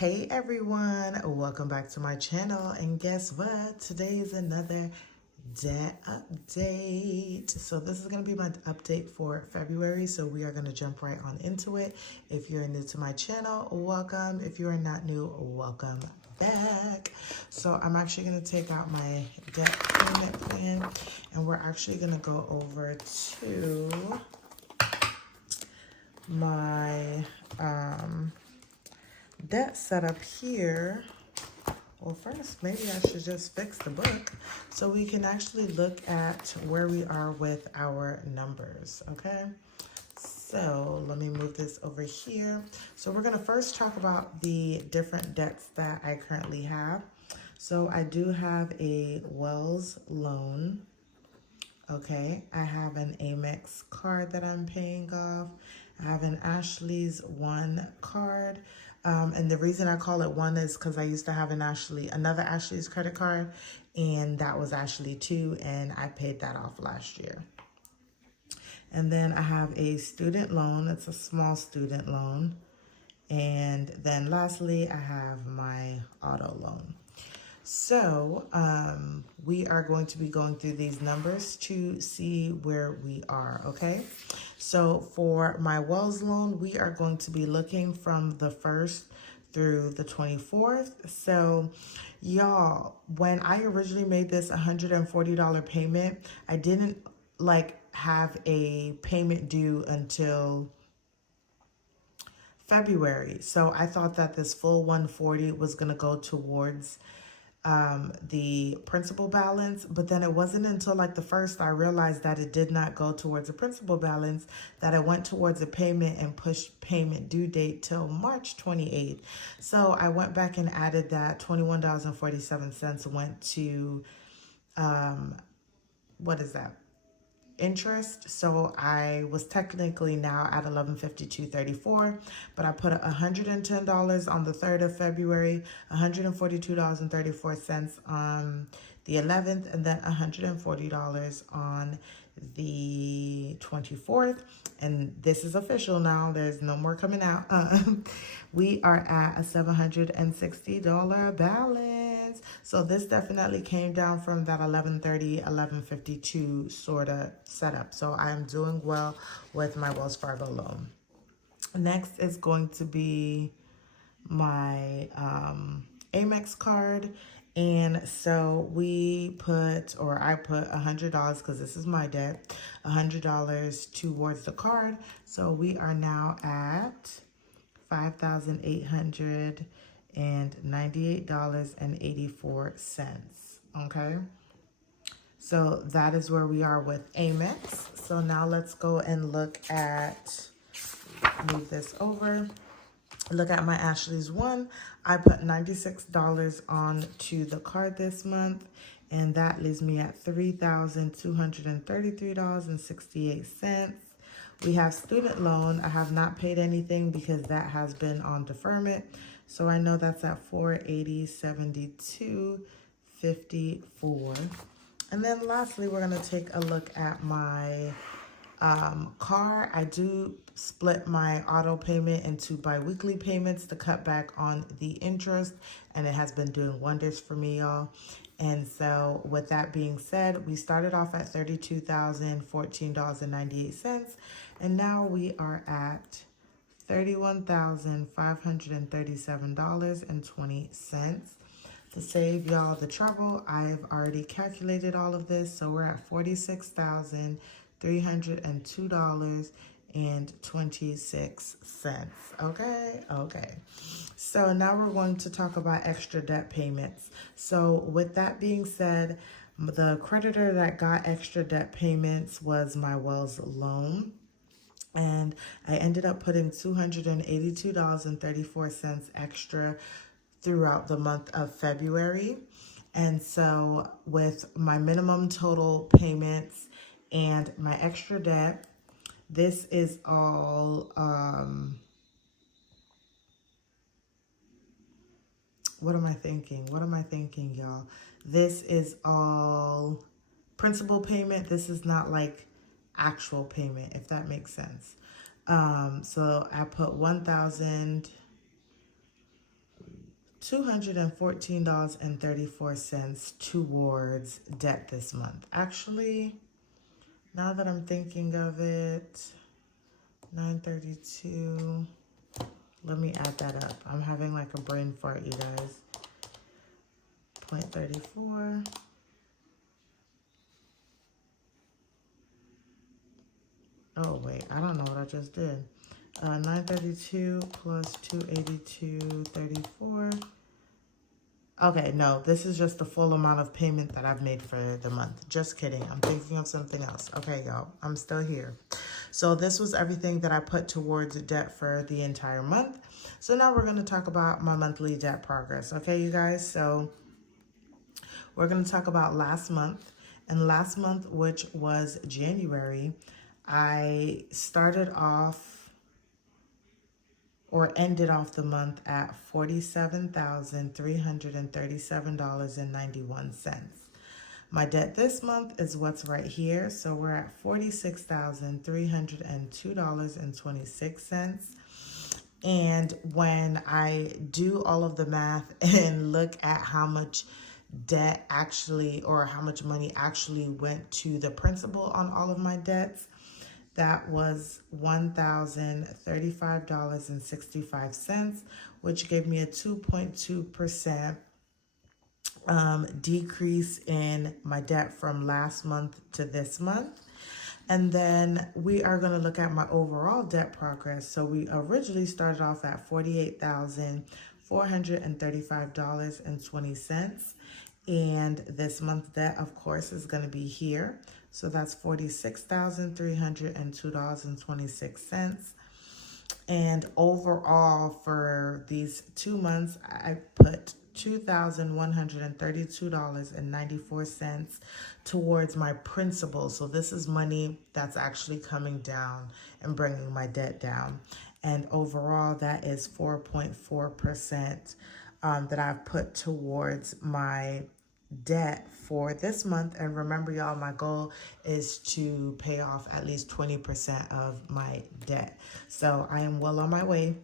Hey everyone, welcome back to my channel, and guess what? Today is another debt update. So this is going to be my update for February, so we are going to jump right on into it. If you're new to my channel, welcome. If you are not new, welcome back. So I'm actually going to take out my debt payment plan, and we're actually going to go over to my debt setup here. Well, first, maybe I should just fix the book so we can actually look at where we are with our numbers, okay? So let me move this over here. So we're going to first talk about the different debts that I currently have. So I do have a Wells loan. Okay, I have an Amex card that I'm paying off. I have an Ashley's One card. And the reason I call it one is because I used to have another Ashley's credit card, and that was Ashley 2, and I paid that off last year. And then I have a student loan. It's a small student loan. And then lastly, I have my auto loan. So we are going to be going through these numbers to see where we are, okay? So for my Wells loan, we are going to be looking from the 1st through the 24th. So y'all, when I originally made this $140 payment, I didn't have a payment due until February. So I thought that this full 140 was going to go towards the principal balance, but then it wasn't until the 1st I realized that it did not go towards the principal balance, that it went towards a payment and pushed payment due date till March 28th. So I went back and added that $21.47 went to what is that? Interest. So I was technically now at $1152.34, but I put $110 on the 3rd of February, $142.34 on the 11th, and then $140 on the 24th. And this is official now. There's no more coming out. We are at a $760 balance. So this definitely came down from that 1130, 1152 sort of setup. So I'm doing well with my Wells Fargo loan. Next is going to be my Amex card. And so I put $100, because this is my debt, $100 towards the card. So we are now at $5,898.84. Okay. So that is where we are with Amex. So now let's go and look at, move this over. Look at my Ashley's One. I put $96 on to the card this month, and that leaves me at $3,233.68. We have student loan. I have not paid anything because that has been on deferment. So I know that's at $480.72.54. And then lastly, we're going to take a look at my car. I do split my auto payment into bi-weekly payments to cut back on the interest, and it has been doing wonders for me, y'all. And so with that being said, we started off at $32,014.98, and now we are at $31,537.20. To save y'all the trouble, I've already calculated all of this, so we're at $46,302.26. Okay. So now we're going to talk about extra debt payments. So with that being said, the creditor that got extra debt payments was my Wells loan. And I ended up putting $282.34 extra throughout the month of February. And so with my minimum total payments and my extra debt, this is all, what am I thinking, y'all? This is all principal payment. This is not like actual payment, if that makes sense. So I put $214.34 towards debt this month. Actually, now that I'm thinking of it, 932. Let me add that up. I'm having like a brain fart, you guys. 0.34. Oh, wait. I don't know what I just did. 932 plus 282.34. Okay, no, this is just the full amount of payment that I've made for the month. Just kidding. I'm thinking of something else. Okay, y'all, I'm still here. So this was everything that I put towards debt for the entire month. So now we're going to talk about my monthly debt progress. Okay, you guys? So we're going to talk about last month. And last month, which was January, I started off or ended off the month at $47,337.91. My debt this month is what's right here. So we're at $46,302.26. And when I do all of the math and look at how much debt actually, or how much money actually went to the principal on all of my debts, that was $1,035.65, which gave me a 2.2% decrease in my debt from last month to this month. And then we are going to look at my overall debt progress. So we originally started off at $48,435.20. And this month's debt, of course, is going to be here. So that's $46,302.26. And overall, for these 2 months, I put $2,132.94 towards my principal. So this is money that's actually coming down and bringing my debt down. And overall, that is 4.4% that I've put towards my debt for this month. And remember, y'all, my goal is to pay off at least 20% of my debt. So I am well on my way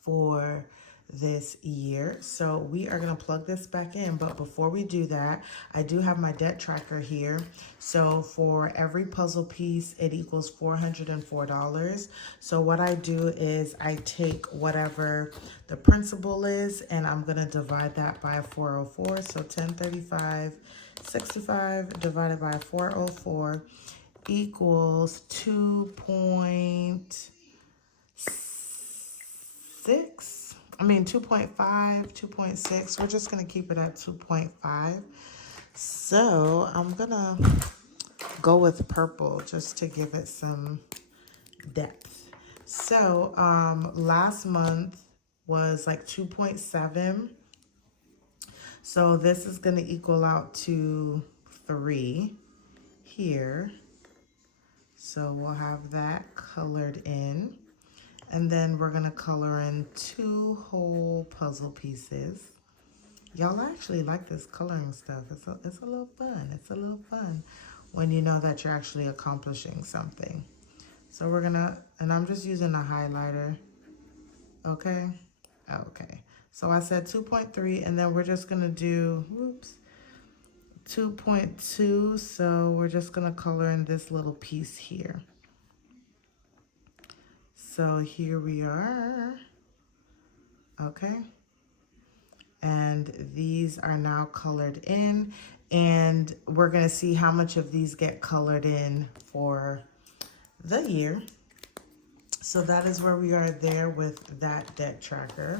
for this year. So we are going to plug this back in. But before we do that, I do have my debt tracker here. So for every puzzle piece, it equals $404. So what I do is I take whatever the principal is, and I'm going to divide that by 404. So 1035.65 divided by 404 equals 2.5, 2.6. We're just going to keep it at 2.5. So I'm going to go with purple just to give it some depth. So last month was like 2.7. So this is going to equal out to 3 here. So we'll have that colored in. And then we're going to color in 2 whole puzzle pieces. Y'all, I actually like this coloring stuff. It's a little fun. It's a little fun when you know that you're actually accomplishing something. So we're going to, and I'm just using a highlighter. Okay? Okay. So I said 2.3, and then we're just going to do, 2.2. So we're just going to color in this little piece here. So here we are, okay, and these are now colored in, and we're going to see how much of these get colored in for the year. So that is where we are there with that debt tracker.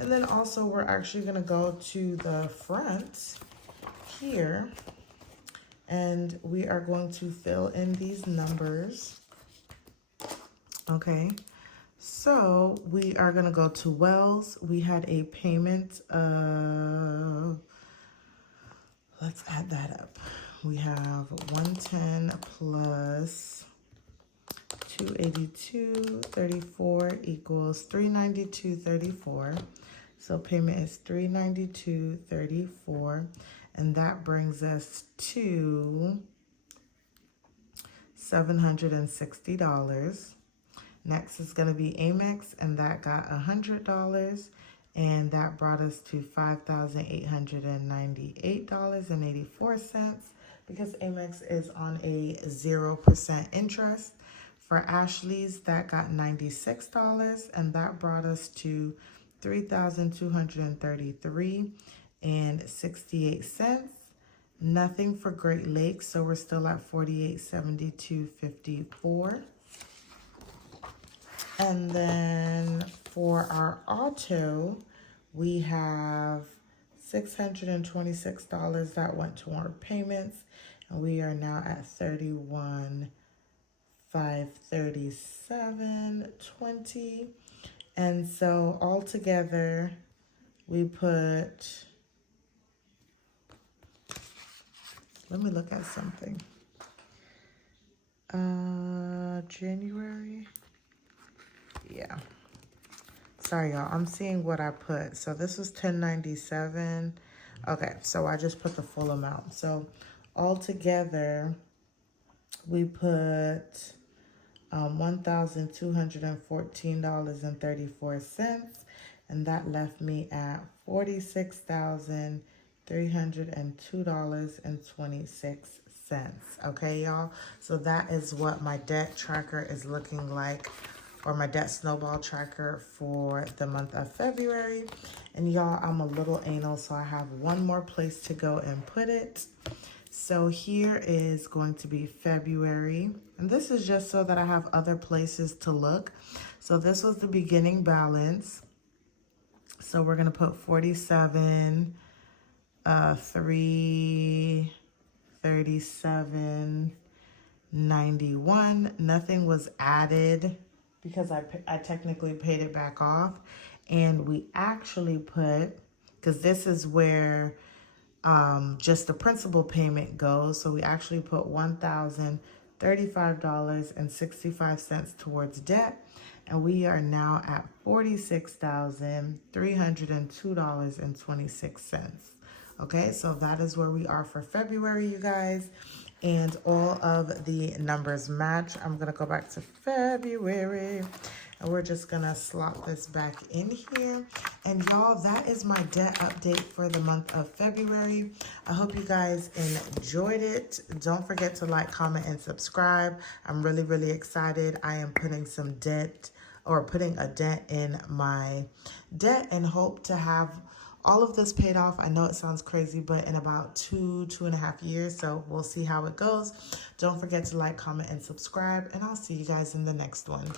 And then also we're actually going to go to the front here, and we are going to fill in these numbers. Okay, so we are going to go to Wells. We had a payment of, let's add that up. We have 110 plus 282.34 equals 392.34. So payment is 392.34, and that brings us to $760. Next is going to be Amex, and that got $100. and that brought us to $5,898.84 because Amex is on a 0% interest. For Ashley's, that got $96, and that brought us to $3,233.68. Nothing for Great Lakes, so we're still at $48.72.54. And then for our auto, we have $626 that went toward payments, and we are now at $31,537.20. And so altogether, we put, let me look at something. January. Yeah. Sorry, y'all. I'm seeing what I put. So this was $1097. Okay, so I just put the full amount. So altogether, we put $1,214.34, and that left me at $46,302.26. Okay, y'all? So that is what my debt tracker is looking like, or my debt snowball tracker for the month of February. And y'all, I'm a little anal, so I have one more place to go and put it. So here is going to be February, and this is just so that I have other places to look. So this was the beginning balance. So we're gonna put 337.91. Nothing was added because I technically paid it back off. And we actually put, because this is where just the principal payment goes, so we actually put $1,035.65 towards debt, and we are now at $46,302.26. Okay, so that is where we are for February, you guys. And all of the numbers match. I'm going to go back to February, and we're just going to slot this back in here. And y'all, that is my debt update for the month of February. I hope you guys enjoyed it. Don't forget to like, comment, and subscribe. I'm really, really excited. I am putting some debt, or putting a dent in my debt, and hope to have all of this paid off. I know it sounds crazy, but in about 2.5 years. So we'll see how it goes. Don't forget to like, comment, and subscribe, and I'll see you guys in the next one.